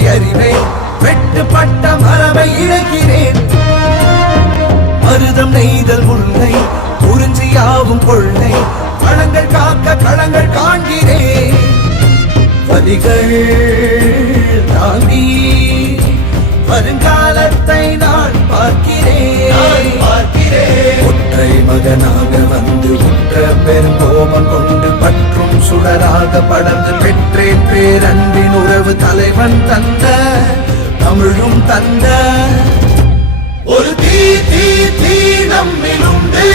உண்மை அறிவேன், வெட்டுப்பட்ட மரபை இழக்கிறேன். மருதம் நெய்தல் முல்லை, குறிஞ்சியாவும் கொள்ளை, களங்கள் காக்க களங்கள் காண்கிறேன். வலிகள் தாண்டி வருங்காலத்தை நான் பார்க்கிறேன். ஒற்றை மகனாக வந்து உற்ற பெருங்கோபம் கொண்டு பற்றும் சுடராக படர்ந்து பெற்றேன் பேரன்பின் உறவு. தலைவன் தந்த தமிழும் தந்த ஒரு தீ தீ தீ நம்மில் உண்டு.